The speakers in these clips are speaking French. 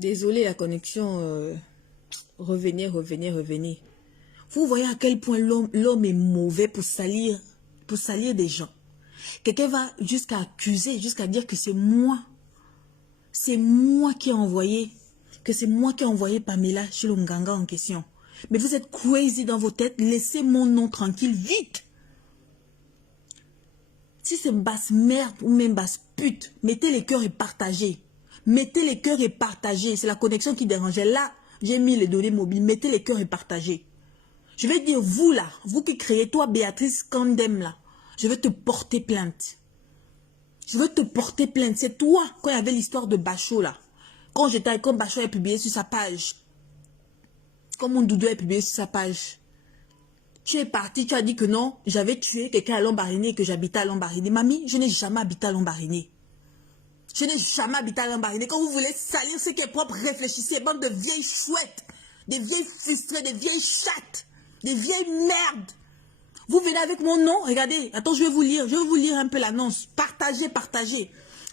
Désolé, la connexion. Revenez, revenez, revenez. Vous voyez à quel point l'homme est mauvais pour salir des gens. Quelqu'un va jusqu'à accuser, jusqu'à dire que c'est moi. C'est moi qui ai envoyé. Que c'est moi qui ai envoyé Pamela chez le Nganga en question. Mais vous êtes crazy dans vos têtes. Laissez mon nom tranquille, vite. Si c'est basse merde ou même basse pute, mettez les cœurs et partagez. Mettez les cœurs et partagez. C'est la connexion qui dérangeait. Là, j'ai mis les données mobiles. Mettez les cœurs et partagez. Je vais dire, vous là, vous qui créez, toi Béatrice Kandem là, je vais te porter plainte. Je vais te porter plainte. C'est toi, quand il y avait l'histoire de Bachot là. Quand Bachot a publié sur sa page. Quand mon doudou a publié sur sa page. Tu es parti, tu as dit que non, j'avais tué quelqu'un à Lambaréné et que j'habitais à Lambaréné. Mamie, je n'ai jamais habité à Lambaréné. Je n'ai jamais habité à Lambaréné. Quand vous voulez salir ce qui est propre, réfléchissez. Bande de vieilles chouettes, des vieilles frustrées, des vieilles chattes, des vieilles merdes. Vous venez avec mon nom, regardez. Attends, je vais vous lire un peu l'annonce. Partagez, partagez.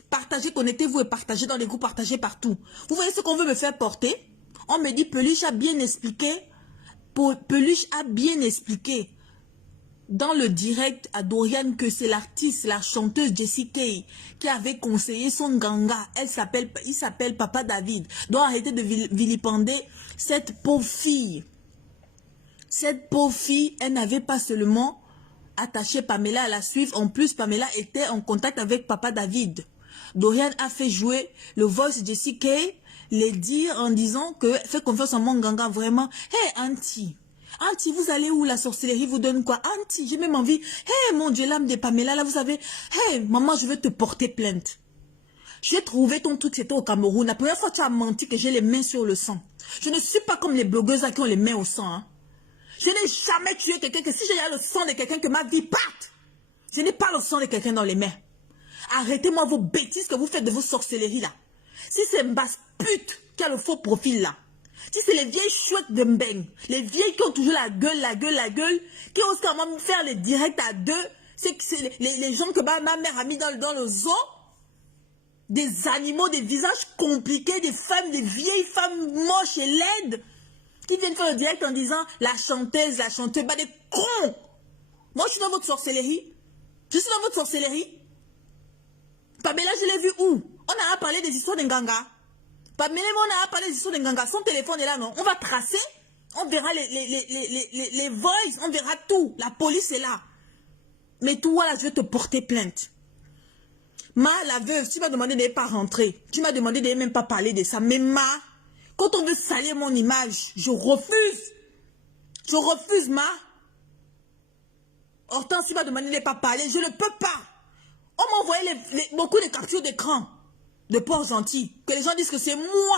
Partagez, connectez-vous et partagez dans les groupes, partagez partout. Vous voyez ce qu'on veut me faire porter? On me dit, Peluche a bien expliqué. Peluche a bien expliqué dans le direct à Dorian que c'est l'artiste, la chanteuse Jessie Kay qui avait conseillé son ganga. Il s'appelle Papa David. Doit arrêter de vilipender cette pauvre fille. Cette pauvre fille, elle n'avait pas seulement attaché Pamela à la suivre. En plus, Pamela était en contact avec Papa David. Dorian a fait jouer le voice Jessie Kay, les dire en disant que fais confiance en mon ganga vraiment. Hey, Auntie, vous allez où? La sorcellerie vous donne quoi? Auntie, j'ai même envie. Hey, mon Dieu, l'âme de Pamela, là, vous savez. Hey, maman, je vais te porter plainte. J'ai trouvé ton truc, c'était au Cameroun. La première fois, tu as menti que j'ai les mains sur le sang. Je ne suis pas comme les blogueuses qui ont les mains au sang. Hein. Je n'ai jamais tué quelqu'un que si j'ai le sang de quelqu'un que ma vie parte. Je n'ai pas le sang de quelqu'un dans les mains. Arrêtez-moi vos bêtises que vous faites de vos sorcelleries là. Si c'est une basse pute qui a le faux profil là. Si c'est les vieilles chouettes de Mbeng, les vieilles qui ont toujours la gueule, qui osent quand même faire les directs à deux, c'est les gens que ma mère a mis dans le zoo, des animaux, des visages compliqués, des femmes, des vieilles femmes moches et laides, qui viennent faire le direct en disant la chanteuse, bah des cons. Moi je suis dans votre sorcellerie. Je suis dans votre sorcellerie. Pamela, je l'ai vu où? On a parlé des histoires d'Nganga. Pamela, on a parlé des histoires d'Nganga. Son téléphone est là, non? On va tracer. On verra les voices. On verra tout. La police est là. Mais toi, là, je vais te porter plainte. La veuve, tu m'as demandé de ne pas rentrer. Tu m'as demandé de ne même pas parler de ça. Mais quand on veut salir mon image, je refuse. Je refuse, Hortense, tu m'as demandé de ne pas parler. Je ne peux pas. On m'a envoyé beaucoup de captures d'écran de Port-Gentil. Que les gens disent que c'est moi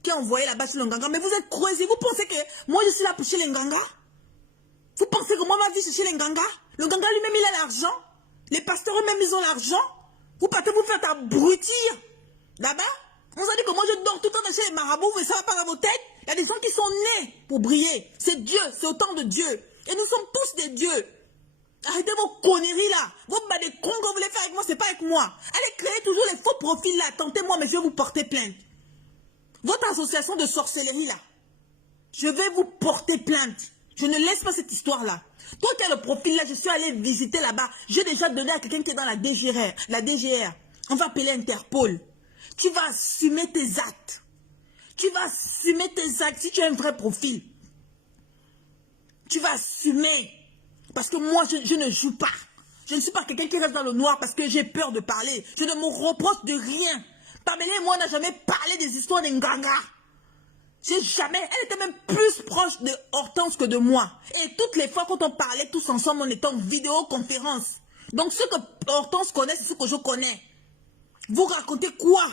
qui ai envoyé là-bas chez le Nganga. Mais vous êtes crazy. Vous pensez que moi je suis là pour chez les Nganga? Vous pensez que moi ma vie c'est chez les Nganga? Le Nganga lui-même il a l'argent. Les pasteurs eux-mêmes ils ont l'argent. Vous partez vous faire abrutir là-bas. On vous a dit que moi je dors tout le temps chez les marabouts. Mais ça va pas dans vos têtes. Il y a des gens qui sont nés pour briller. C'est Dieu. C'est au temps de Dieu. Et nous sommes tous des dieux. Arrêtez vos conneries là. Vos bas de cons que vous voulez faire avec moi, c'est pas avec moi. Allez créer toujours les faux profils là. Tentez-moi, mais je vais vous porter plainte. Votre association de sorcellerie là. Je vais vous porter plainte. Je ne laisse pas cette histoire là. Toi qui as le profil là, je suis allé visiter là-bas. J'ai déjà donné à quelqu'un qui est dans la DGR. La DGR. On va appeler Interpol. Tu vas assumer tes actes. Tu vas assumer tes actes si tu as un vrai profil. Tu vas assumer. Parce que moi, je ne joue pas. Je ne suis pas quelqu'un qui reste dans le noir parce que j'ai peur de parler. Je ne me reproche de rien. Pamela et moi, on n'a jamais parlé des histoires d'Nganga. J'ai jamais... Elle était même plus proche de Hortense que de moi. Et toutes les fois, quand on parlait tous ensemble, on était en vidéoconférence. Donc, ce que Hortense connaît, c'est ce que je connais. Vous racontez quoi?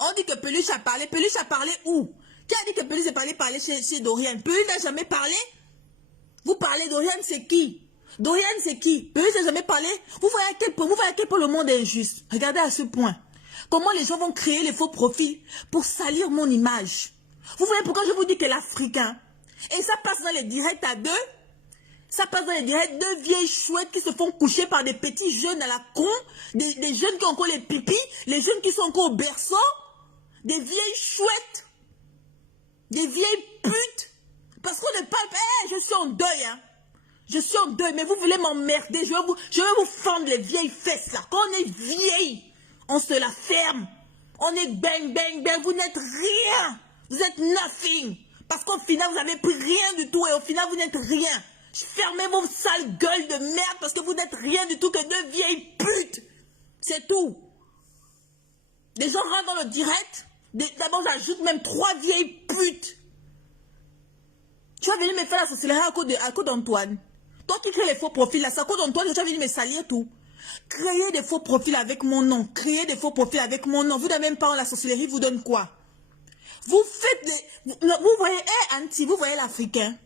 On dit que Peluche a parlé. Peluche a parlé où? Qui a dit que Peluche a parlé chez Dorian? Peluche n'a jamais parlé? Vous parlez Dorian, c'est qui? Dorian, c'est qui? Peluche n'a jamais parlé? Vous voyez à quel point le monde est injuste. Regardez à ce point. Comment les gens vont créer les faux profils pour salir mon image. Vous voyez pourquoi je vous dis que l'Africain, et ça passe dans les directs à deux, ça passe dans les directs, deux vieilles chouettes qui se font coucher par des petits jeunes à la con, des jeunes qui ont encore les pipis, les jeunes qui sont encore au berceau. Des vieilles chouettes. Des vieilles putes. Parce qu'on ne parle pas. Hey, je suis en deuil, hein. Je suis en deuil, mais vous voulez m'emmerder. Je vais vous fendre les vieilles fesses, là. Quand on est vieille, on se la ferme. On est bang, bang, bang. Vous n'êtes rien. Vous êtes nothing. Parce qu'au final, vous n'avez pris rien du tout. Et au final, vous n'êtes rien. Fermez vos sales gueules de merde parce que vous n'êtes rien du tout que deux vieilles putes. C'est tout. Les gens rentrent dans le direct. D'abord, j'ajoute même 3 vieilles putes. Tu vas venir me faire la sorcellerie à cause d'Antoine. Toi qui crées les faux profils, là, c'est à cause d'Antoine que tu vas venir me salir tout. Créez des faux profils avec mon nom. Créez des faux profils avec mon nom. Vous n'avez même pas la sorcellerie, vous donne quoi? Vous faites des... Vous voyez, Anti, vous voyez l'Africain.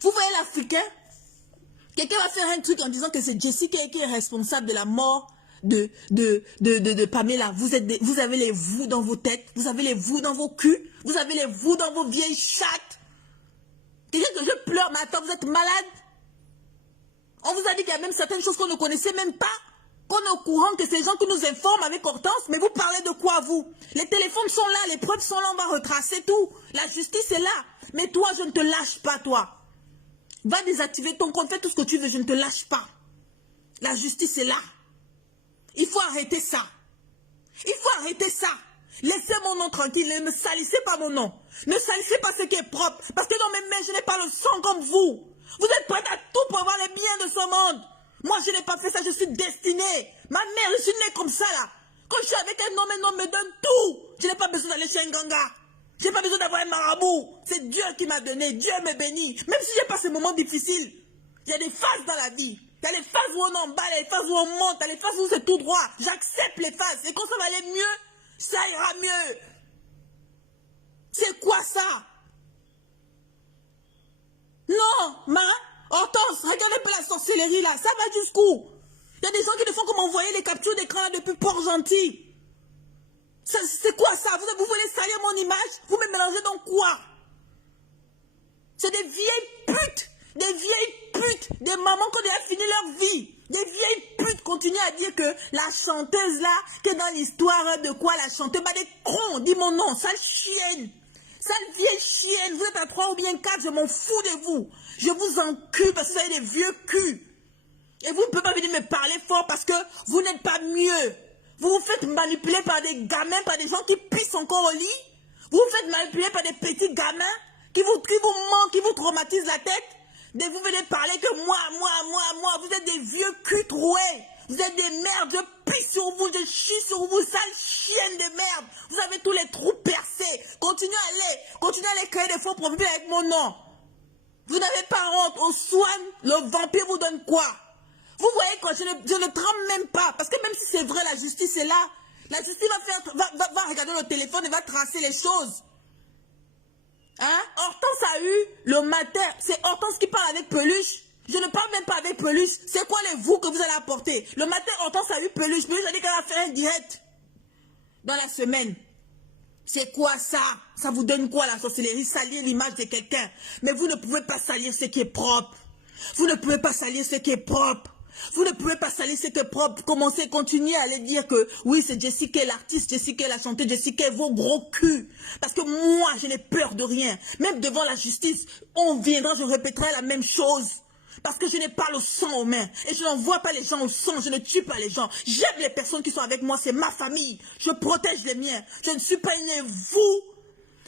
Vous voyez l'Africain? Quelqu'un va faire un truc en disant que c'est Jessica qui est responsable de la mort de Pamela. Vous avez les vous dans vos têtes. Vous avez les vous dans vos culs. Vous avez les vous dans vos vieilles chattes. Quelqu'un que je pleure, mais attends, vous êtes malade? On vous a dit qu'il y a même certaines choses qu'on ne connaissait même pas. Qu'on est au courant que c'est les gens qui nous informent avec Hortense. Mais vous parlez de quoi, vous? Les téléphones sont là, les preuves sont là, on va retracer tout. La justice est là. Mais toi, je ne te lâche pas, toi. Va désactiver ton compte, fais tout ce que tu veux, je ne te lâche pas. La justice est là. Il faut arrêter ça. Il faut arrêter ça. Laissez mon nom tranquille, ne me salissez pas mon nom. Ne salissez pas ce qui est propre. Parce que dans mes mains, je n'ai pas le sang comme vous. Vous êtes prêts à tout pour avoir les biens de ce monde. Moi, je n'ai pas fait ça, je suis destinée. Ma mère, je suis née comme ça, là. Quand je suis avec un homme me donne tout. Je n'ai pas besoin d'aller chez un ganga. Je n'ai pas besoin d'avoir un marabout. C'est Dieu qui m'a donné. Dieu me bénit. Même si j'ai pas ces moments difficiles. Il y a des phases dans la vie. Il y a les phases où on emballe, il y a les phases où on monte, il y a les phases où c'est tout droit. J'accepte les phases. Et quand ça va aller mieux, ça ira mieux. C'est quoi ça? Non, Hortense, regardez pas la sorcellerie là. Ça va jusqu'où? Il y a des gens qui ne font que m'envoyer les captures d'écran depuis Port-Gentil. C'est quoi ça? Vous voulez salir mon image? Vous me mélangez dans quoi? C'est des vieilles putes. Des vieilles putes. Des mamans qui ont déjà fini leur vie. Des vieilles putes continuent à dire que la chanteuse là, qui est dans l'histoire de quoi la chanteuse, bah des cons, dis mon nom, sale chienne. Sale vieille chienne. Vous êtes à 3 ou bien 4, je m'en fous de vous. Je vous encule parce que vous avez des vieux culs. Et vous ne pouvez pas venir me parler fort parce que vous n'êtes pas mieux. Vous vous faites manipuler par des gamins, par des gens qui pissent encore au lit. Vous vous faites manipuler par des petits gamins qui vous mentent, qui vous traumatisent la tête. Et vous venez parler que moi, vous êtes des vieux culs troués. Vous êtes des merdes, je pisse sur vous, je chie sur vous, sale chienne de merde. Vous avez tous les trous percés. Continuez à aller créer des faux profils avec mon nom. Vous n'avez pas honte, on soigne, le vampire vous donne quoi? Vous voyez quoi, je ne tremble même pas. Parce que même si c'est vrai, la justice est là. La justice va regarder le téléphone et va tracer les choses. Hein? Hortense a eu le matin. C'est Hortense qui parle avec Peluche. Je ne parle même pas avec Peluche. C'est quoi les vous que vous allez apporter? Le matin, Hortense a eu Peluche. Peluche a dit qu'elle va faire un direct dans la semaine. C'est quoi ça? Ça vous donne quoi la sorcellerie? Salir l'image de quelqu'un. Mais vous ne pouvez pas salir ce qui est propre. Vous ne pouvez pas salir ce qui est propre. Vous ne pouvez pas salir ce qui est propre. Commencez, continuez à aller dire que oui, c'est Jessica l'artiste, Jessica la chanteuse, Jessica vos gros culs. Parce que moi, je n'ai peur de rien. Même devant la justice, on viendra, je répéterai la même chose. Parce que je n'ai pas le sang aux mains. Et je n'envoie pas les gens au sang. Je ne tue pas les gens. J'aime les personnes qui sont avec moi. C'est ma famille. Je protège les miens. Je ne suis pas une vous.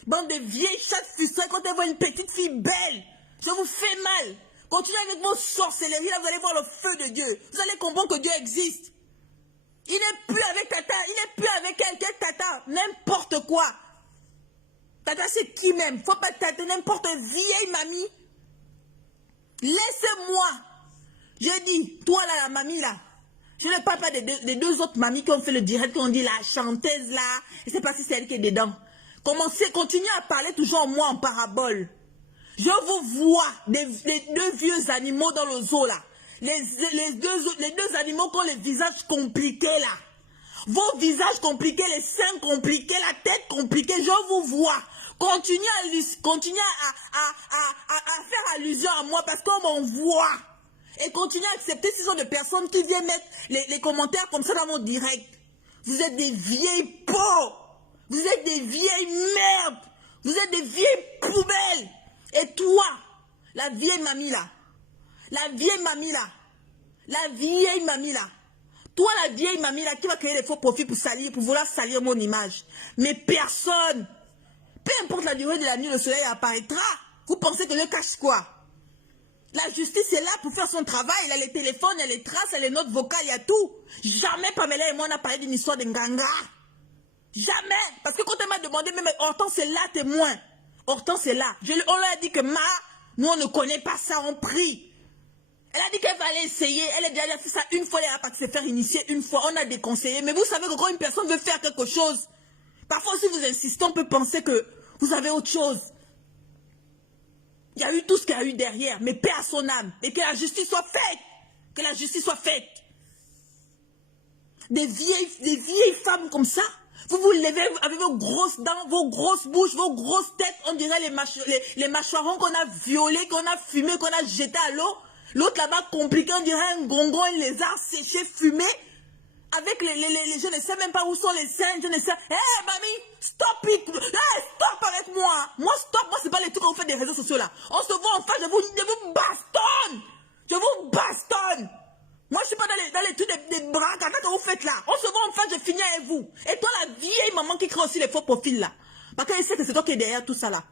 Bande de vieilles chattes frustrées quand elles voient une petite fille belle. Je vous fais mal. Continuez avec vos sorcelleries. Là, vous allez voir le feu de Dieu. Vous allez comprendre que Dieu existe. Il n'est plus avec Tata. Il n'est plus avec quelqu'un, Tata. N'importe quoi. Tata, c'est qui même? Faut pas tâter n'importe vieille mamie. Laissez-moi. Je dis, toi là, la mamie là. Je ne parle pas des deux autres mamies qui ont fait le direct, qui ont dit la chanteuse là. Je ne sais pas si c'est elle qui est dedans. Continuez à parler toujours moi en parabole. Je vous vois, les deux vieux animaux dans le zoo là. Les deux animaux qui ont les visages compliqués là. Vos visages compliqués, les seins compliqués, la tête compliquée, je vous vois. Continuez à faire allusion à moi parce qu'on m'envoie. Et continuez à accepter ces genre de personnes qui viennent mettre les commentaires comme ça dans mon direct. Vous êtes des vieilles peaux. Vous êtes des vieilles merdes. Vous êtes des vieilles poubelles. Et toi, la vieille mamie là. La vieille mamie là. La vieille mamie là. Toi, la vieille mamie là, qui va créer des faux profils pour salir, pour vouloir salir mon image. Mais personne. Peu importe la durée de la nuit, le soleil apparaîtra. Vous pensez que je cache quoi? La justice est là pour faire son travail. Elle a les téléphones, elle a les traces, elle a les notes vocales, il y a tout. Jamais Pamela et moi on a parlé d'une histoire de Nganga. Jamais. Parce que quand elle m'a demandé, même Hortense est là, témoin. Hortense est là. On lui a dit que nous on ne connaît pas ça, on prie. Elle a dit qu'elle va aller essayer. Elle a déjà fait ça une fois, elle n'a pas que se faire initier une fois. On a déconseillé. Mais vous savez que quand une personne veut faire quelque chose, parfois si vous insistez, on peut penser que vous avez autre chose. Il y a eu tout ce qu'il y a eu derrière, mais paix à son âme. Et que la justice soit faite. Que la justice soit faite. Des vieilles femmes comme ça, vous vous levez avec vos grosses dents, vos grosses bouches, vos grosses têtes, on dirait les mâchoirons qu'on a violés, qu'on a fumés, qu'on a jetés à l'eau. L'autre là-bas compliqué, on dirait un gongon, un lézard séché, fumé. Avec je ne sais même pas où sont les scènes, je ne sais. Hé, mamie, stop it. Hey, stop avec moi. Moi, stop. Moi, c'est pas les trucs qu'on fait des réseaux sociaux là. On se voit en face, je vous bastonne. Je vous bastonne. Moi, je suis pas dans les trucs des bras que vous faites là. On se voit en face, je finis avec vous. Et toi, la vieille maman qui crée aussi les faux profils là. Parce qu'elle sait que c'est toi qui es derrière tout ça là.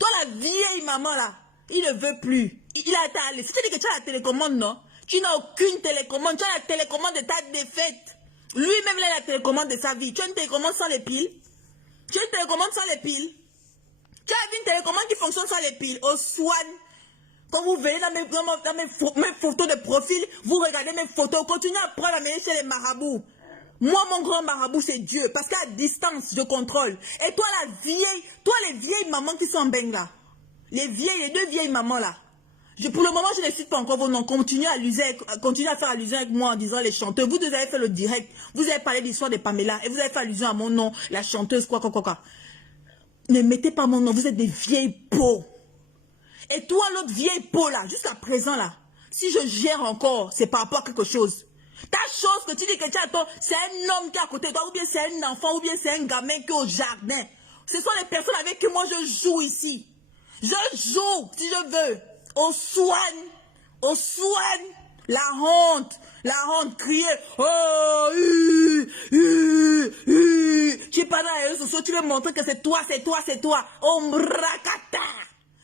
Toi, la vieille maman là, il ne veut plus. Il a été allé. Si tu dis que tu as la télécommande, non? Tu n'as aucune télécommande. Tu as la télécommande de ta défaite. Lui-même, il a la télécommande de sa vie. Tu as une télécommande sans les piles. Tu as une télécommande sans les piles. Tu as une télécommande qui fonctionne sans les piles. Au Swan. Quand vous venez dans mes photos de profil, vous regardez mes photos. Continuez à prendre la mêler chez les marabouts. Moi, mon grand marabout, c'est Dieu. Parce qu'à distance, je contrôle. Et toi, les vieilles mamans qui sont en benga. Les deux vieilles mamans là. Pour le moment, je ne cite pas encore vos noms. Continuez à faire allusion avec moi en disant les chanteurs. Vous deux avez fait le direct. Vous avez parlé de l'histoire de Pamela. Et vous avez fait allusion à mon nom, la chanteuse, quoi. Ne mettez pas mon nom. Vous êtes des vieilles peaux. Et toi, l'autre vieille peau là, jusqu'à présent là, si je gère encore, c'est par rapport à quelque chose. Ta chose que tu dis que tu attends, c'est un homme qui est à côté de toi, ou bien c'est un enfant, ou bien c'est un gamin qui est au jardin. Ce sont les personnes avec qui moi je joue ici. Je joue, si je veux. Au soin, la honte, crier, oh, tu es pas dans les réseaux sociaux, tu veux montrer que c'est toi,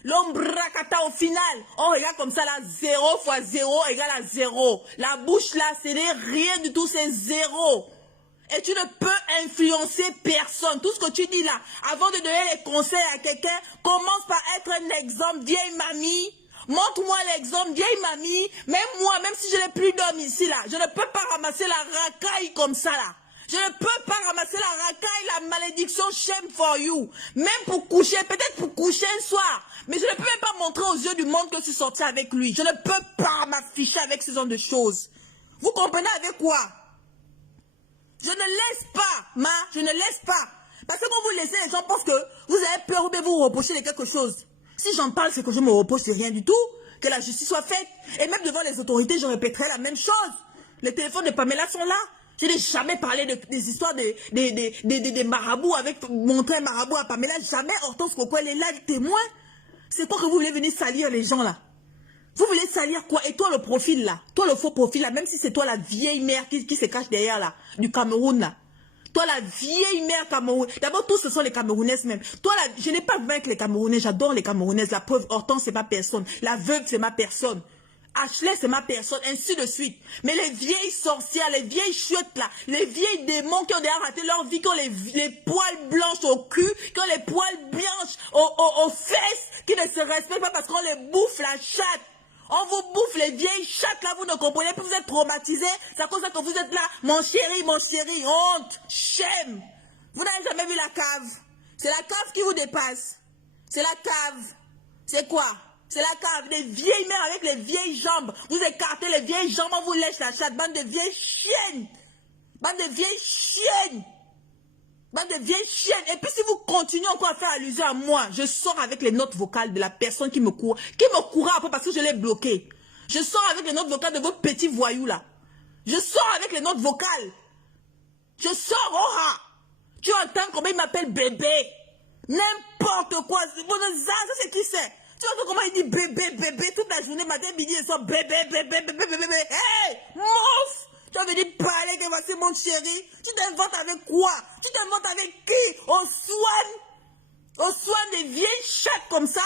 L'ombrakata au final, on regarde comme ça là, 0 fois 0 égale à 0. La bouche là, ce n'est rien du tout, c'est 0. Et tu ne peux influencer personne. Tout ce que tu dis là, avant de donner les conseils à quelqu'un, commence par être un exemple, vieille mamie. Montre-moi l'exemple, vieille mamie. Même moi, même si je n'ai plus d'homme ici là, je ne peux pas ramasser la racaille comme ça là. Je ne peux pas ramasser la racaille, la malédiction, shame for you. Même pour coucher, peut-être pour coucher un soir. Mais je ne peux même pas montrer aux yeux du monde que je suis sortie avec lui. Je ne peux pas m'afficher avec ce genre de choses. Vous comprenez avec quoi? Je ne laisse pas, je ne laisse pas. Parce que quand vous laissez, les gens pensent que vous avez peur ou bien vous reprochez de quelque chose. Si j'en parle, c'est que je me reproche de rien du tout. Que la justice soit faite. Et même devant les autorités, je répéterai la même chose. Les téléphones de Pamela sont là. Je n'ai jamais parlé des histoires des marabouts avec montrer un marabout à Pamela. Jamais. Hortense Coco, elle est là, le témoin. C'est quoi que vous voulez venir salir les gens là? Vous voulez salir quoi? Et toi le profil là? Toi le faux profil là? Même si c'est toi la vieille mère qui se cache derrière là, du Cameroun là. Toi la vieille mère Cameroun. D'abord tous ce sont les Camerounaises même. Toi là, je n'ai pas vu avec les Camerounais. J'adore les Camerounaises. La preuve, Hortense c'est ma personne. La veuve c'est ma personne. Ashley c'est ma personne, ainsi de suite. Mais les vieilles sorcières, les vieilles chouettes là, les vieilles démons qui ont déjà raté leur vie, qui ont les poils blanches au cul, qui ont les poils blanches aux fesses, qui ne se respectent pas parce qu'on les bouffe la chatte. On vous bouffe les vieilles chattes là, vous ne comprenez plus, vous êtes traumatisés. C'est à cause que vous êtes là, mon chéri, honte, shame. Vous n'avez jamais vu la cave. C'est la cave qui vous dépasse. C'est la cave. C'est quoi? C'est la cave, des vieilles mères avec les vieilles jambes. Vous écartez les vieilles jambes, on vous lèche la chatte. Bande de vieilles chiennes. Bande de vieilles chiennes. Bande de vieilles chiennes. Et puis si vous continuez encore à faire allusion à moi, je sors avec les notes vocales de la personne qui me courra après parce que je l'ai bloqué. Je sors avec les notes vocales de vos petits voyous là. Je sors avec les notes vocales. Je sors, oh ah. Tu entends comment il m'appelle bébé. N'importe quoi. Ça c'est qui c'est? Tu vois comment il dit bébé, bébé, toute la journée, matin, midi et soir, bébé, bébé, bébé, bébé, bébé. Hey, mouf! Tu as venu parler que voici mon chéri. Tu t'inventes avec quoi? Tu t'inventes avec qui? Au soin des vieilles chattes comme ça?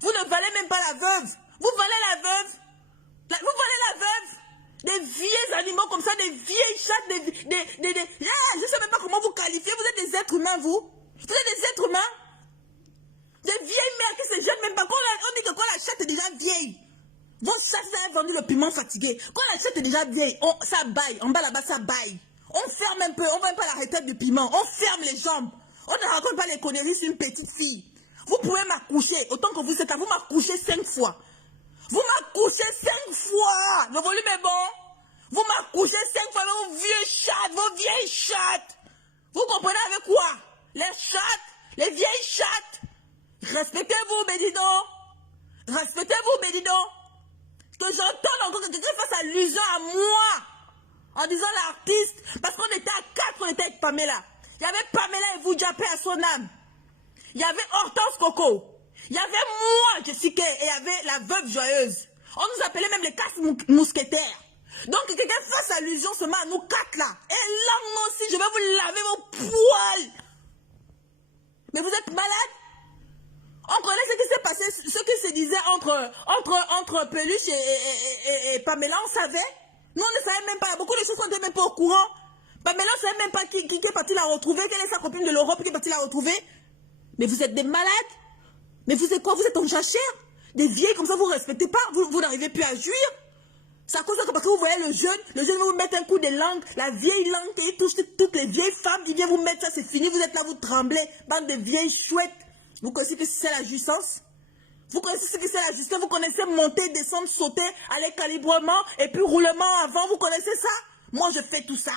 Vous ne valez même pas la veuve. Vous valez la veuve. Vous valez la veuve. Des vieux animaux comme ça, des vieilles chattes, je ne sais même pas comment vous qualifiez. Vous êtes des êtres humains, vous? Vous êtes des êtres humains? Des vieilles mères qui se jettent même pas. On dit que quand la chatte est déjà vieille, vos chats, vous avez vendu le piment fatigué. Quand la chatte est déjà vieille, ça baille. En bas là-bas, ça baille. On ferme un peu. On ne va pas la retraite du piment. On ferme les jambes. On ne raconte pas les conneries sur une petite fille. Vous pouvez m'accoucher. Autant que vous êtes là, vous m'accouchez 5 fois. Vous m'accouchez 5 fois. Le volume est bon. Vous m'accouchez 5 fois avec vos vieux chattes, vos vieilles chattes. Vous comprenez avec quoi? Les chattes, les vieilles chattes. Respectez-vous, Bédino. Respectez-vous, Bédino. Que j'entende encore que quelqu'un fasse allusion à moi. En disant l'artiste. Parce qu'on était à 4, on était avec Pamela. Il y avait Pamela et vous, Diapé à son âme. Il y avait Hortense Coco. Il y avait moi, Jessica, et il y avait la veuve joyeuse. On nous appelait même les 4 mousquetaires. Donc, que quelqu'un fasse allusion seulement à nous 4 là. Et là, moi aussi, je vais vous laver vos poils. Mais vous êtes malade? On connaît ce qui s'est passé, ce qui se disait entre Peluche et Pamela, on savait. Nous, on ne savait même pas. Beaucoup de choses, on n'était même pas au courant. Pamela, on ne savait même pas qui est parti la retrouver, quelle est sa copine de l'Europe qui est partie la retrouver. Mais vous êtes des malades. Mais vous êtes quoi? Vous êtes en jachère? Des vieilles comme ça, vous ne respectez pas. Vous n'arrivez plus à jouir. C'est à cause de parce que vous voyez le jeune va vous mettre un coup de langue, la vieille langue, il touche toutes les vieilles femmes, il vient vous mettre ça, c'est fini, vous êtes là, vous tremblez, bande de vieilles chouettes. Vous connaissez ce que c'est la jouissance? Vous connaissez ce que c'est la jouissance? Vous connaissez monter, descendre, sauter, aller calibrement, et puis roulement avant, vous connaissez ça? Moi, je fais tout ça.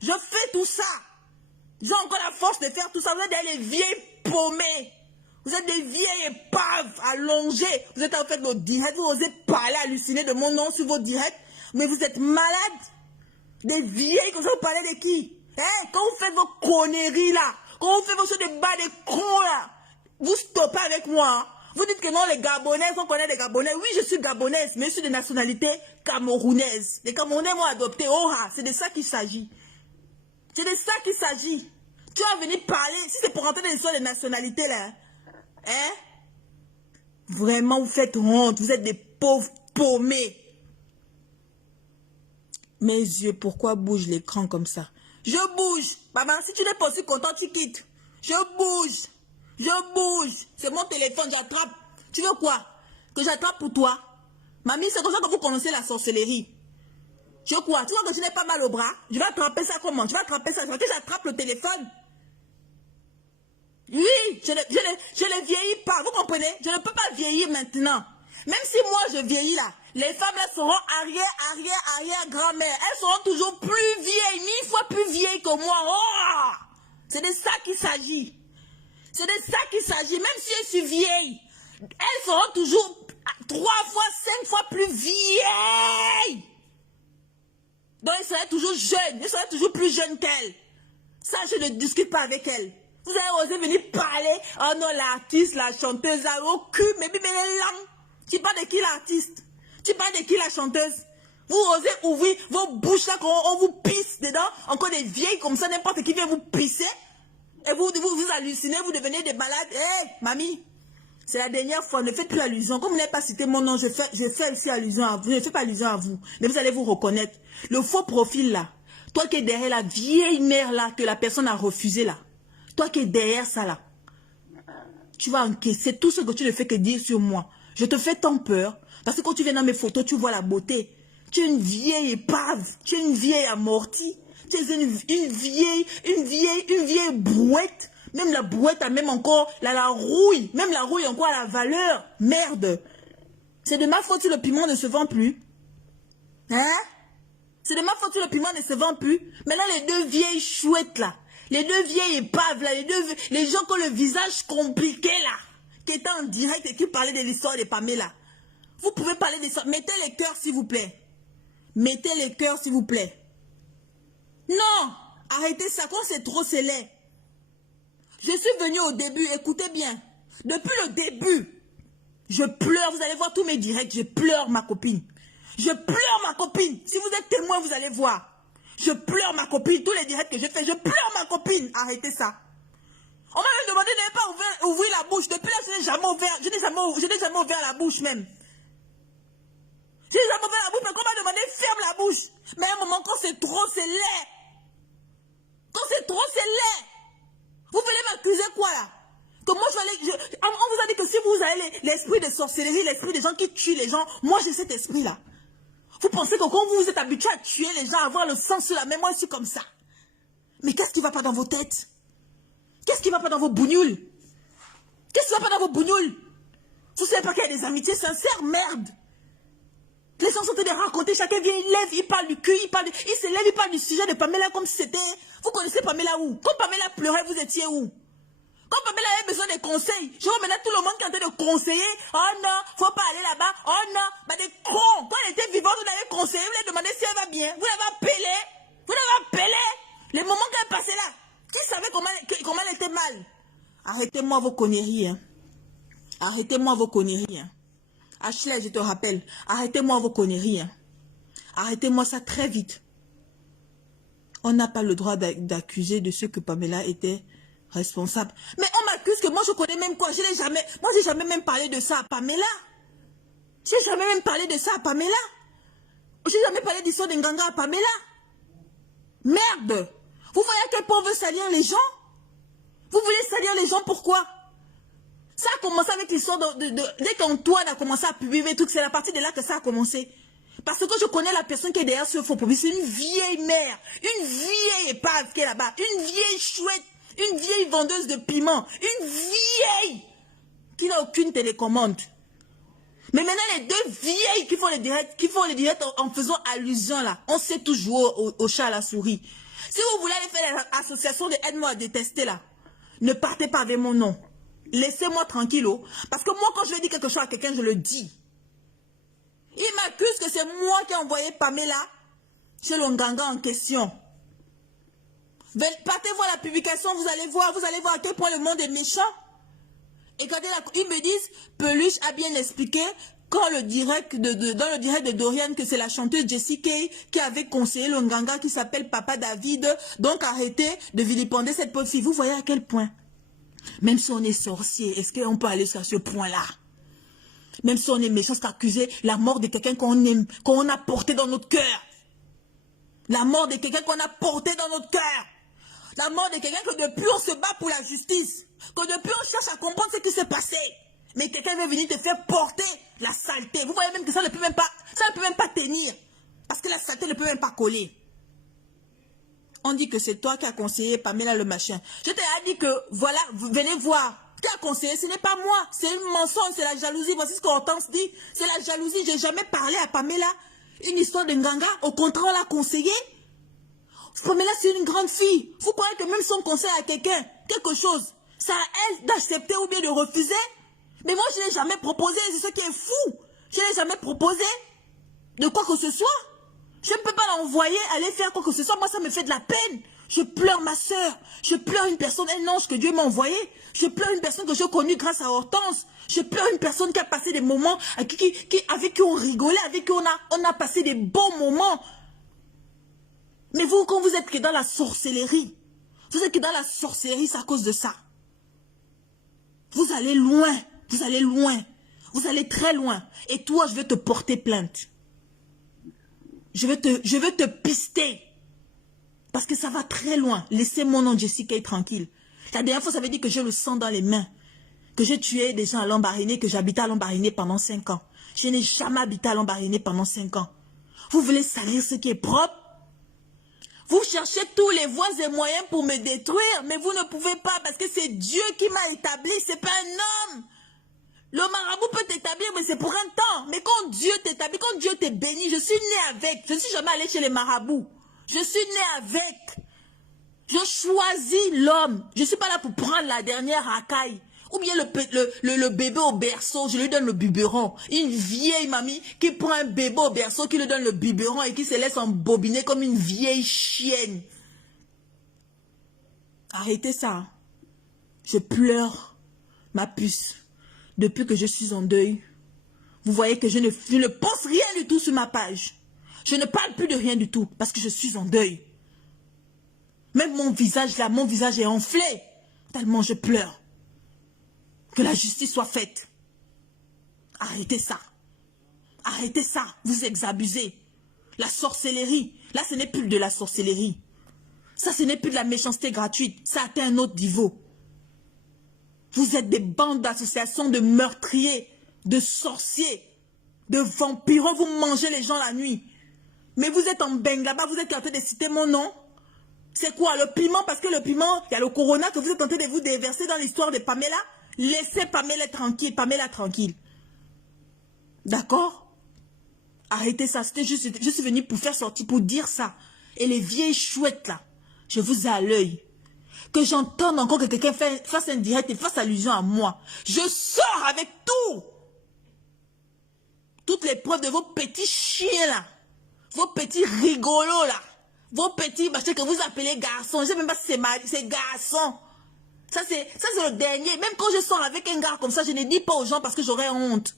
Je fais tout ça. J'ai encore la force de faire tout ça. Vous êtes des vieilles paumées. Vous êtes des vieilles épaves allongées. Vous êtes en fait nos directs. Vous osez parler, halluciner de mon nom sur vos directs. Mais vous êtes malades. Des vieilles comme ça, vous parlez de qui? Quand vous faites vos conneries là, quand vous faites vos débats de cons là, vous stoppez avec moi. Hein. Vous dites que non, les Gabonaises, on connaît les Gabonais. Oui, je suis Gabonaise, mais je suis de nationalité camerounaise. Les Camerounais m'ont adopté. Oh, c'est de ça qu'il s'agit. C'est de ça qu'il s'agit. Tu vas venir parler, si c'est pour rentrer dans l'histoire des nationalités là, hein? Vraiment, vous faites honte. Vous êtes des pauvres paumés. Mes yeux, pourquoi bouge l'écran comme ça? Je bouge. Maman, si tu n'es pas aussi content, tu quittes. Je bouge. Je bouge. C'est mon téléphone, j'attrape. Tu veux quoi? Que j'attrape pour toi? Mamie, c'est comme ça que vous connaissez la sorcellerie. Je crois. Tu vois que tu n'es pas mal au bras? Je vais attraper ça comment? Je vais attraper ça. Parce que j'attrape le téléphone. Oui, je ne vieillis pas. Vous comprenez? Je ne peux pas vieillir maintenant. Même si moi je vieillis là, les femmes elles seront arrière-grand-mère. Elles seront toujours plus vieilles, 1000 fois plus vieilles que moi. Oh! C'est de ça qu'il s'agit. C'est de ça qu'il s'agit. Même si je suis vieille, elles seront toujours 3 fois, 5 fois plus vieilles. Donc elles seraient toujours jeunes. Elles seraient toujours plus jeunes qu'elles. Ça, je ne discute pas avec elles. Vous avez osé venir parler. Oh non, l'artiste, la chanteuse, au cul, mais les langues. Tu parles de qui l'artiste? Tu parles de qui la chanteuse? Vous osez ouvrir vos bouches là, quand on vous pisse dedans. Encore des vieilles comme ça, n'importe qui vient vous pisser. Et vous hallucinez, vous devenez des malades. Hé, mamie, c'est la dernière fois, ne faites plus allusion. Comme vous n'avez pas cité mon nom, je fais aussi allusion à vous. Je ne fais pas allusion à vous. Mais vous allez vous reconnaître. Le faux profil là, toi qui es derrière la vieille mère là, que la personne a refusé là. Toi qui es derrière ça là, tu vas encaisser tout ce que tu ne fais que dire sur moi. Je te fais tant peur, parce que quand tu viens dans mes photos, tu vois la beauté. Tu es une vieille épave, tu es une vieille amortie, tu es une vieille brouette. Même la brouette a même encore la rouille, même la rouille encore a la valeur. Merde. C'est de ma faute si le piment ne se vend plus. Hein? C'est de ma faute si le piment ne se vend plus. Maintenant les deux vieilles chouettes là, les deux vieilles épaves là, les gens qui ont le visage compliqué là, qui étaient en direct et qui parlaient de l'histoire de Pamela. Vous pouvez parler de ça. Mettez les cœurs s'il vous plaît. Mettez les cœurs s'il vous plaît. Non, arrêtez ça. Quand c'est trop, c'est laid. Je suis venue au début, écoutez bien. Depuis le début, je pleure. Vous allez voir tous mes directs. Je pleure ma copine. Je pleure ma copine. Si vous êtes témoin, vous allez voir. Je pleure ma copine. Tous les directs que je fais, je pleure ma copine. Arrêtez ça. On m'a même demandé de ne pas ouvrir la bouche. Depuis là, je n'ai jamais ouvert. Je n'ai jamais ouvert la bouche même. Je n'ai jamais ouvert la bouche, mais qu'on m'a demandé ferme la bouche. Mais à un moment, quand c'est trop, c'est laid. Quand c'est trop, c'est laid. Vous voulez m'accuser quoi là? Que moi je vais aller. On vous a dit que si vous avez l'esprit de sorcellerie, l'esprit des gens qui tuent les gens, moi j'ai cet esprit là. Vous pensez que quand vous vous êtes habitué à tuer les gens, à avoir le sang sur la main, moi je suis comme ça. Mais qu'est-ce qui va pas dans vos têtes? Qu'est-ce qui va pas dans vos bougnoules? Qu'est-ce qui va pas dans vos bougnoules? Vous savez pas qu'il y a des amitiés sincères? Merde! Les gens sont en train de raconter, chacun vient, il lève, il parle du cul, il se lève, il parle du sujet de Pamela comme si c'était... Vous connaissez Pamela où? Quand Pamela pleurait, vous étiez où? Quand Pamela avait besoin de conseils, je vois maintenant tout le monde qui est en train de conseiller. Oh non, faut pas aller là-bas. Oh non, bah des cons. Quand elle était vivante, vous l'avez conseillé, vous l'avez demandé si elle va bien. Vous l'avez appelé. Vous l'avez appelé. Les moments qu'elle passait là, qui savait comment elle était mal? Arrêtez-moi vos conneries. Hein. Arrêtez-moi vos conneries. Hein. Ashley, je te rappelle, arrêtez-moi vos conneries. Hein. Arrêtez-moi ça très vite. On n'a pas le droit d'accuser de ce que Pamela était responsable. Mais on m'accuse que moi je connais même quoi. Moi j'ai jamais même parlé de ça à Pamela. J'ai jamais même parlé de ça à Pamela. J'ai jamais parlé d'histoire d'Nganga à Pamela. Merde. Vous voyez à quel point on veut salir les gens? Vous voulez salir les gens, pourquoi? Ça a commencé avec l'histoire dès qu'Antoine a commencé à publier tout, c'est à partir de là que ça a commencé. Parce que je connais la personne qui est derrière ce faux public, c'est une vieille mère, une vieille épave qui est là-bas, une vieille chouette, une vieille vendeuse de piment, une vieille qui n'a aucune télécommande. Mais maintenant, les deux vieilles qui font les directs en faisant allusion là, on sait toujours au chat à la souris. Si vous voulez aller faire l'association de Aide-moi à détester là, ne partez pas avec mon nom. Laissez-moi tranquille. Parce que moi, quand je dis quelque chose à quelqu'un, je le dis. Il m'accuse que c'est moi qui ai envoyé Pamela chez le Nganga en question. Partez voir la publication, vous allez voir à quel point le monde est méchant. Et quand ils me disent, Peluche a bien expliqué quand dans le direct de Dorian que c'est la chanteuse Jessie Kay qui avait conseillé le Nganga qui s'appelle Papa David. Donc arrêtez de vilipender cette pauvre fille. Vous voyez à quel point? Même si on est sorcier, est-ce qu'on peut aller sur ce point-là? Même si on est méchant, c'est accuser la mort de quelqu'un qu'on aime, qu'on a porté dans notre cœur. La mort de quelqu'un qu'on a porté dans notre cœur. La mort de quelqu'un que depuis on se bat pour la justice. Que depuis on cherche à comprendre ce qui s'est passé. Mais quelqu'un veut venir te faire porter la saleté. Vous voyez même que ça ne peut même pas tenir. Parce que la saleté ne peut même pas coller. On dit que c'est toi qui as conseillé Pamela le machin. Je t'ai dit que, voilà, venez voir. Qui a conseillé? Ce n'est pas moi. C'est un mensonge, c'est la jalousie. Voici ce qu'Hortense dit. C'est la jalousie. J'ai jamais parlé à Pamela une histoire de Nganga. Au contraire, on l'a conseillé. Pamela, c'est une grande fille. Vous croyez que même son conseil à quelqu'un, quelque chose, c'est à elle d'accepter ou bien de refuser? Mais moi, je n'ai jamais proposé. C'est ce qui est fou. Je n'ai jamais proposé de quoi que ce soit. Je ne peux pas l'envoyer aller faire quoi que ce soit. Moi, ça me fait de la peine. Je pleure ma soeur. Je pleure une personne, un ange que Dieu m'a envoyé. Je pleure une personne que j'ai connue grâce à Hortense. Je pleure une personne qui a passé des moments avec qui on rigolait, avec qui on a passé des bons moments. Mais vous, quand vous êtes que dans la sorcellerie, vous êtes que dans la sorcellerie, c'est à cause de ça. Vous allez loin. Vous allez loin. Vous allez très loin. Et toi, je vais te porter plainte. Je vais te pister. Parce que ça va très loin. Laissez mon nom Jessica tranquille. La dernière fois, ça veut dire que j'ai le sang dans les mains. Que j'ai tué des gens à Lambaréné, que j'habitais à Lambaréné pendant 5 ans. Je n'ai jamais habité à Lambaréné pendant 5 ans. Vous voulez salir ce qui est propre? Vous cherchez tous les voies et moyens pour me détruire, mais vous ne pouvez pas parce que c'est Dieu qui m'a établi, c'est pas un homme. Le marabout peut t'établir, mais c'est pour un temps. Mais quand Dieu t'établit, quand Dieu te bénit, je suis né avec. Je ne suis jamais allé chez les marabouts. Je suis né avec. Je choisis l'homme. Je ne suis pas là pour prendre la dernière racaille. Ou bien le bébé au berceau, je lui donne le biberon. Une vieille mamie qui prend un bébé au berceau, qui lui donne le biberon et qui se laisse embobiner comme une vieille chienne. Arrêtez ça. Je pleure, ma puce, depuis que je suis en deuil. Vous voyez que je ne pense rien du tout sur ma page. Je ne parle plus de rien du tout parce que je suis en deuil. Même mon visage là, mon visage est enflé. Tellement je pleure. Que la justice soit faite. Arrêtez ça. Arrêtez ça. Vous exabusez. La sorcellerie. Là, ce n'est plus de la sorcellerie. Ça, ce n'est plus de la méchanceté gratuite. Ça atteint un autre niveau. Vous êtes des bandes d'associations de meurtriers, de sorciers, de vampires. Vous mangez les gens la nuit. Mais vous êtes en Bengaba, vous êtes en train de citer mon nom. C'est quoi le piment? Parce que le piment, il y a le corona que vous êtes en train de vous déverser dans l'histoire de Pamela. Laissez Pamela tranquille, Pamela tranquille. D'accord? Arrêtez ça. C'était juste, je suis venue pour faire sortir, pour dire ça. Et les vieilles chouettes là, je vous ai à l'œil. Que j'entende encore que quelqu'un fasse un direct et fasse allusion à moi. Je sors avec tout. Toutes les preuves de vos petits chiens là. Vos petits rigolos là. Vos petits machins que vous appelez garçons. Je ne sais même pas si c'est garçons. Ça c'est le dernier. Même quand je sors avec un gars comme ça, je ne dis pas aux gens parce que j'aurais honte.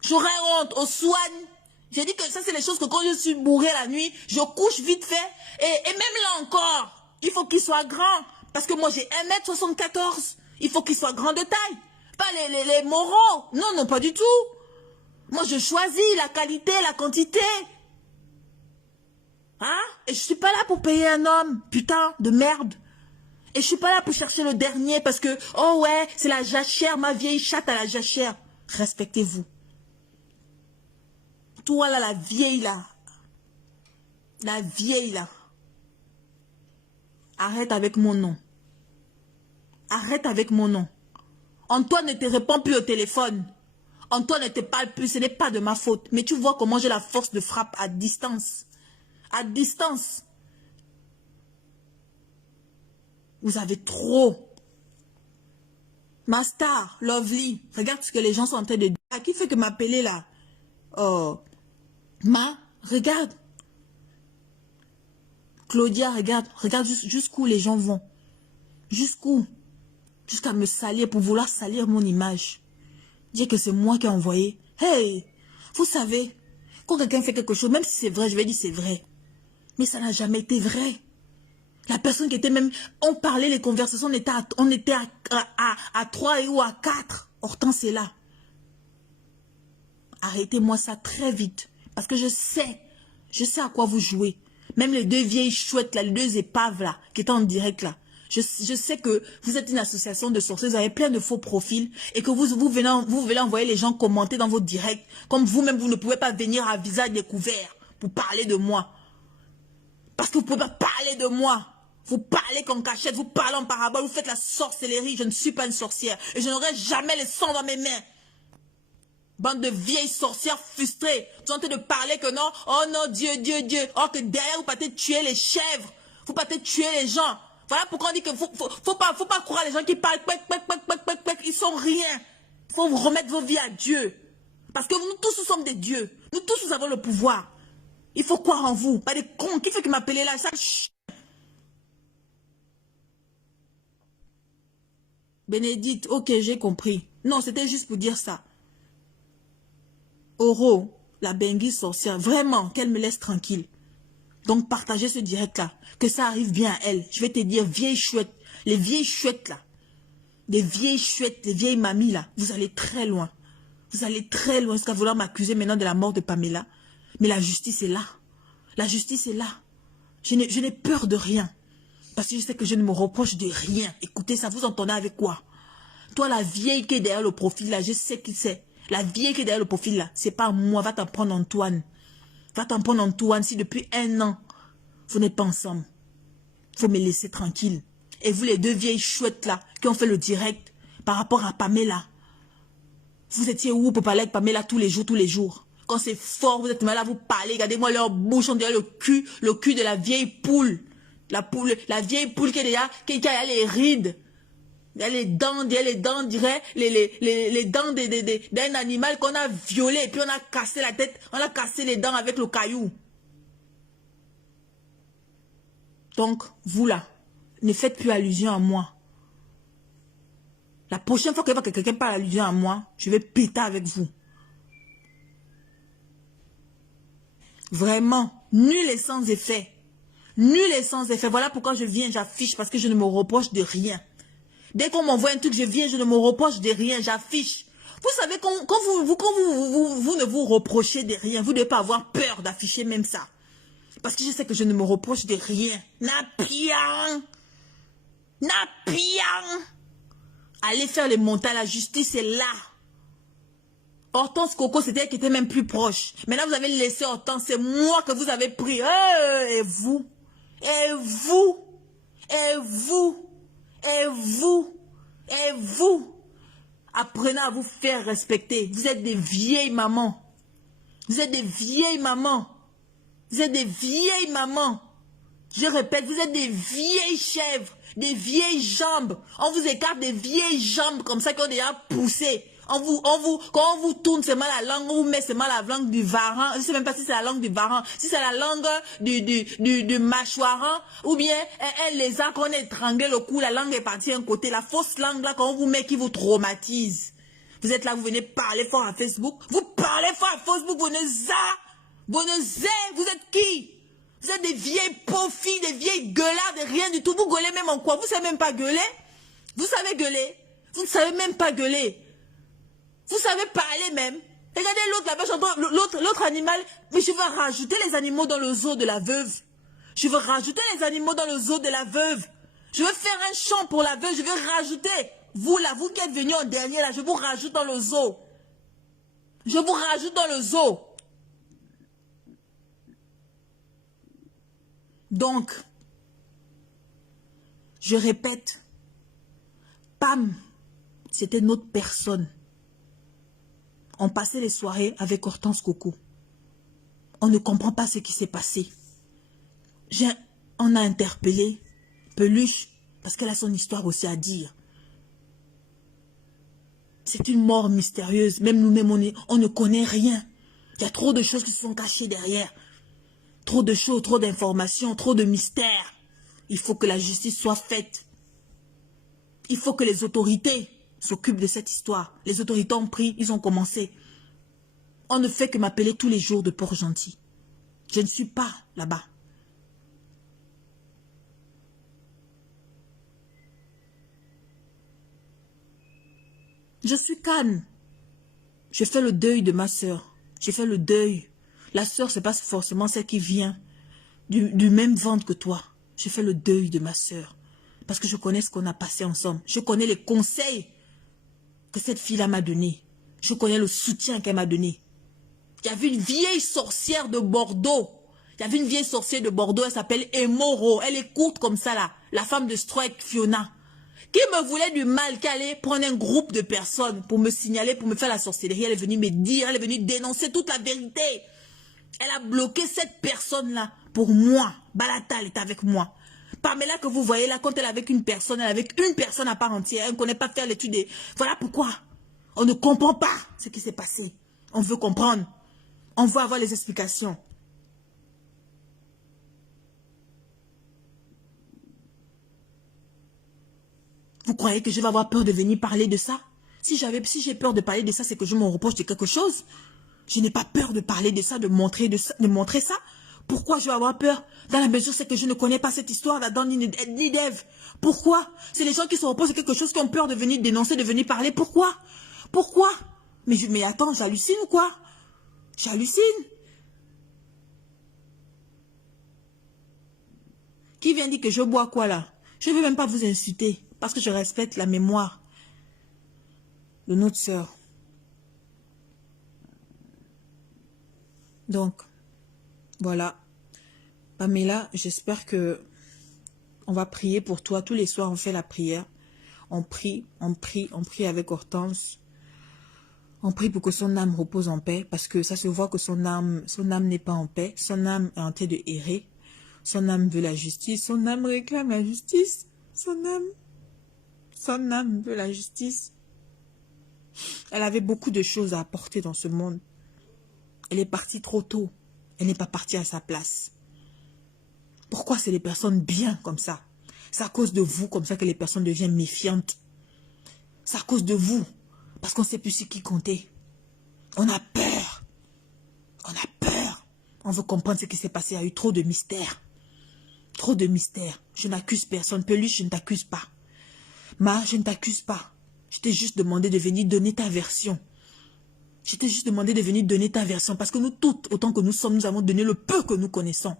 J'aurais honte. Aux soignes. J'ai dit que ça c'est les choses que quand je suis bourré la nuit, je couche vite fait. Et même là encore, il faut qu'il soit grand. Parce que moi j'ai 1m74. Il faut qu'il soit grand de taille. Pas les moraux. Non, non, pas du tout. Moi je choisis la qualité, la quantité. Hein? Et je suis pas là pour payer un homme, putain de merde. Et je suis pas là pour chercher le dernier parce que, oh ouais, c'est la jachère, ma vieille chatte à la jachère. Respectez-vous. Toi là, la vieille là. La vieille là. Arrête avec mon nom. Arrête avec mon nom. Antoine ne te répond plus au téléphone. Antoine ne te parle plus, ce n'est pas de ma faute. Mais tu vois comment j'ai la force de frappe à distance. À distance. Vous avez trop. Ma star, Lovely. Regarde ce que les gens sont en train de dire. À qui fait que m'appeler là? Oh. Regarde. Claudia, regarde. Regarde jusqu'où les gens vont. Jusqu'où? Jusqu'à me salir pour vouloir salir mon image. Dire que c'est moi qui ai envoyé. Hey! Vous savez, quand quelqu'un fait quelque chose, même si c'est vrai, je vais dire c'est vrai. Mais ça n'a jamais été vrai. La personne qui était même... On parlait, les conversations, on était à 3 ou à 4. Hortense est là. Arrêtez-moi ça très vite. Parce que je sais à quoi vous jouez. Même les deux vieilles chouettes, là, les deux épaves là, qui étaient en direct là. Je sais que vous êtes une association de sorciers, vous avez plein de faux profils et que vous venez envoyer les gens commenter dans vos directs. Comme vous-même, vous ne pouvez pas venir à visage découvert pour parler de moi. Parce que vous ne pouvez pas parler de moi. Vous parlez qu'en cachette, vous parlez en parabole, vous faites la sorcellerie. Je ne suis pas une sorcière et je n'aurai jamais le sang dans mes mains. Bande de vieilles sorcières frustrées. Vous êtes en train de parler que non, oh non, Dieu, Dieu, Dieu. Or que derrière, vous partez tuer les chèvres. Vous partez tuer les gens. Voilà pourquoi on dit que faut pas croire les gens qui parlent. Ils sont rien. Il faut vous remettre vos vies à Dieu. Parce que nous tous, nous sommes des dieux. Nous tous, nous avons le pouvoir. Il faut croire en vous. Pas des cons. Qui fait que m'appeler là? Ça, Bénédicte, ok, j'ai compris. Non, c'était juste pour dire ça. Oro, la Bengui sorcière, vraiment, qu'elle me laisse tranquille. Donc, partagez ce direct-là. Que ça arrive bien à elle. Je vais te dire, vieilles chouettes. Les vieilles chouettes, là. Les vieilles chouettes, les vieilles mamies, là. Vous allez très loin. Vous allez très loin jusqu'à vouloir m'accuser maintenant de la mort de Pamela. Mais la justice est là. La justice est là. Je n'ai peur de rien. Parce que je sais que je ne me reproche de rien. Écoutez, ça vous entendez avec quoi? Toi, la vieille qui est derrière le profil, là, je sais qui c'est. La vieille qui est derrière le profil, là, c'est pas moi. Va t'en prendre Antoine. Va t'en prendre Antoine si depuis 1 an, vous n'êtes pas ensemble. Faut me laisser tranquille. Et vous, les deux vieilles chouettes, là, qui ont fait le direct par rapport à Pamela. Vous étiez où pour parler avec Pamela tous les jours, tous les jours? Quand c'est fort, vous êtes mal là, vous parlez. Regardez-moi leur bouche, on dirait le cul de la vieille poule. La vieille poule qui est déjà, qui a les rides. Il y a les dents, on dirait les dents d'un animal qu'on a violé et puis on a cassé la tête, on a cassé les dents avec le caillou. Donc, vous là, ne faites plus allusion à moi. La prochaine fois que quelqu'un parle allusion à moi, je vais péter avec vous. Vraiment, nul et sans effet. Nul et sans effet. Voilà pourquoi je viens, j'affiche, parce que je ne me reproche de rien. Dès qu'on m'envoie un truc, je viens, je ne me reproche de rien, j'affiche. Vous savez, quand vous ne vous reprochez de rien, vous ne devez pas avoir peur d'afficher même ça. Parce que je sais que je ne me reproche de rien. Napian. Napian. Allez faire les montagnes, la justice est là. Hortense Coco, c'était elle qui était même plus proche. Maintenant, vous avez laissé Hortense, c'est moi que vous avez pris. Et vous, et vous, et vous, et vous, et vous. Apprenez à vous faire respecter. Vous êtes des vieilles mamans. Vous êtes des vieilles mamans. Vous êtes des vieilles mamans. Je répète, vous êtes des vieilles chèvres, des vieilles jambes. On vous écarte des vieilles jambes comme ça qui ont déjà poussé. Quand on vous tourne seulement la langue, on vous met seulement la langue du varan. Je ne sais même pas si c'est la langue du varan, si c'est la langue du mâchoiran, ou bien un lézard qu'on a étranglé le cou, la langue est partie d'un côté. La fausse langue là qu'on vous met qui vous traumatise. Vous êtes là, vous venez parler fort à Facebook. Vous parlez fort à Facebook, vous êtes qui? Vous êtes des vieilles pauvres filles, des vieilles gueulards, de rien du tout. Vous gueulez même en quoi? Vous ne savez même pas gueuler? Vous savez gueuler? Vous ne savez même pas gueuler. Vous savez parler même. Regardez l'autre là-bas, j'entends l'autre animal. Mais je veux rajouter les animaux dans le zoo de la veuve. Je veux rajouter les animaux dans le zoo de la veuve. Je veux faire un champ pour la veuve. Je veux rajouter. Vous là, vous qui êtes venus en dernier là, je vous rajoute dans le zoo. Je vous rajoute dans le zoo. Donc, je répète, Pam, c'était notre personne. On passait les soirées avec Hortense Coco. On ne comprend pas ce qui s'est passé. On a interpellé Peluche parce qu'elle a son histoire aussi à dire. C'est une mort mystérieuse. Même nous-mêmes, on ne connaît rien. Il y a trop de choses qui se sont cachées derrière. Trop de choses, trop d'informations, trop de mystères. Il faut que la justice soit faite. Il faut que les autorités s'occupent de cette histoire. Les autorités ont pris, ils ont commencé. On ne fait que m'appeler tous les jours de Port-Gentil. Je ne suis pas là-bas. Je suis calme. Je fais le deuil de ma sœur. J'ai fait le deuil. La sœur, ce n'est pas forcément celle qui vient du même ventre que toi. J'ai fait le deuil de ma sœur. Parce que je connais ce qu'on a passé ensemble. Je connais les conseils que cette fille-là m'a donnés. Je connais le soutien qu'elle m'a donné. Il y avait une vieille sorcière de Bordeaux. Il y avait une vieille sorcière de Bordeaux, elle s'appelle Emoro. Elle est courte comme ça là. La femme de Strike Fiona. Qui me voulait du mal, qui allait prendre un groupe de personnes pour me signaler, pour me faire la sorcellerie. Elle est venue me dire, elle est venue dénoncer toute la vérité. Elle a bloqué cette personne-là pour moi. Balata, elle est avec moi. Pamela que vous voyez là, quand elle est avec une personne, elle est avec une personne à part entière. Elle ne connaît pas faire l'étude. Voilà pourquoi. On ne comprend pas ce qui s'est passé. On veut comprendre. On veut avoir les explications. Vous croyez que je vais avoir peur de venir parler de ça? Si j'ai peur de parler de ça, c'est que je me reproche de quelque chose. Je n'ai pas peur de parler de ça, de montrer ça. Pourquoi je vais avoir peur? Dans la mesure, c'est que je ne connais pas cette histoire d'Adam ni d'Ève. Pourquoi? C'est les gens qui se reposent de quelque chose, qui ont peur de venir dénoncer, de venir parler. Pourquoi? Pourquoi? Mais attends, j'hallucine ou quoi? J'hallucine. Qui vient dire que je bois quoi là? Je ne vais même pas vous insulter. Parce que je respecte la mémoire de notre sœur. Donc, voilà. Pamela, j'espère que on va prier pour toi. Tous les soirs, on fait la prière. On prie avec Hortense. On prie pour que son âme repose en paix. Parce que ça se voit que son âme n'est pas en paix. Son âme est en train de errer. Son âme veut la justice. Son âme réclame la justice. Son âme veut la justice. Elle avait beaucoup de choses à apporter dans ce monde. Elle est partie trop tôt. Elle n'est pas partie à sa place. Pourquoi c'est les personnes bien comme ça? C'est à cause de vous comme ça que les personnes deviennent méfiantes. C'est à cause de vous. Parce qu'on ne sait plus ce qui comptait. On a peur. On a peur. On veut comprendre ce qui s'est passé. Il y a eu trop de mystères. Trop de mystères. Je n'accuse personne. Peluche, je ne t'accuse pas. Ma, je ne t'accuse pas. Je t'ai juste demandé de venir donner ta version. Je t'ai juste demandé de venir donner ta version. Parce que nous toutes, autant que nous sommes, nous avons donné le peu que nous connaissons.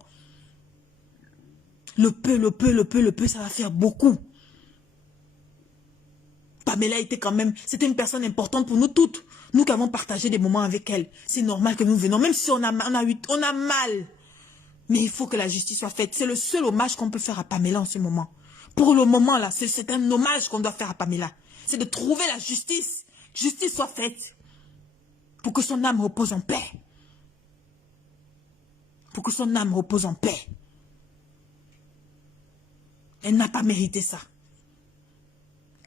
Le peu, ça va faire beaucoup. Pamela était quand même, c'était une personne importante pour nous toutes. Nous qui avons partagé des moments avec elle. C'est normal que nous venons, même si on a mal. Mais il faut que la justice soit faite. C'est le seul hommage qu'on peut faire à Pamela en ce moment. Pour le moment là, c'est un hommage qu'on doit faire à Pamela. C'est de trouver la justice. Justice soit faite. Pour que son âme repose en paix. Pour que son âme repose en paix. Elle n'a pas mérité ça.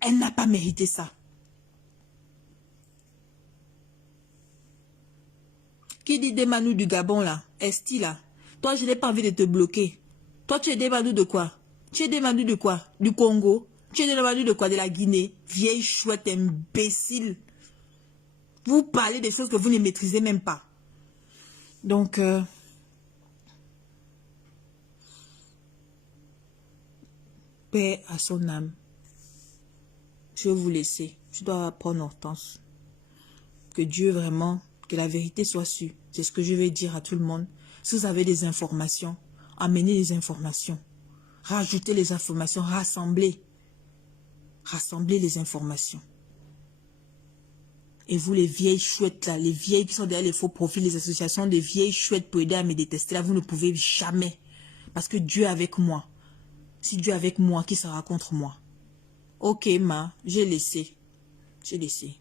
Elle n'a pas mérité ça. Qui dit Desmanous du Gabon là? Esti là? Toi, je n'ai pas envie de te bloquer. Toi, tu es Desmanous de quoi? Tu es Desmanous de quoi? Du Congo? Tu es Desmanous de quoi? De la Guinée? Vieille chouette imbécile. Vous parlez des choses que vous ne maîtrisez même pas. Donc, paix à son âme. Je vais vous laisser. Je dois prendre Hortense. Que Dieu vraiment, que la vérité soit sûre. C'est ce que je vais dire à tout le monde. Si vous avez des informations, amenez les informations. Rajoutez les informations, rassemblez. Rassemblez les informations. Et vous, les vieilles chouettes là, les vieilles qui sont derrière les faux profils, les associations de vieilles chouettes pour aider à me détester là, vous ne pouvez jamais. Parce que Dieu est avec moi. Si Dieu est avec moi, qui sera contre moi? Ok, ma, j'ai laissé. J'ai laissé.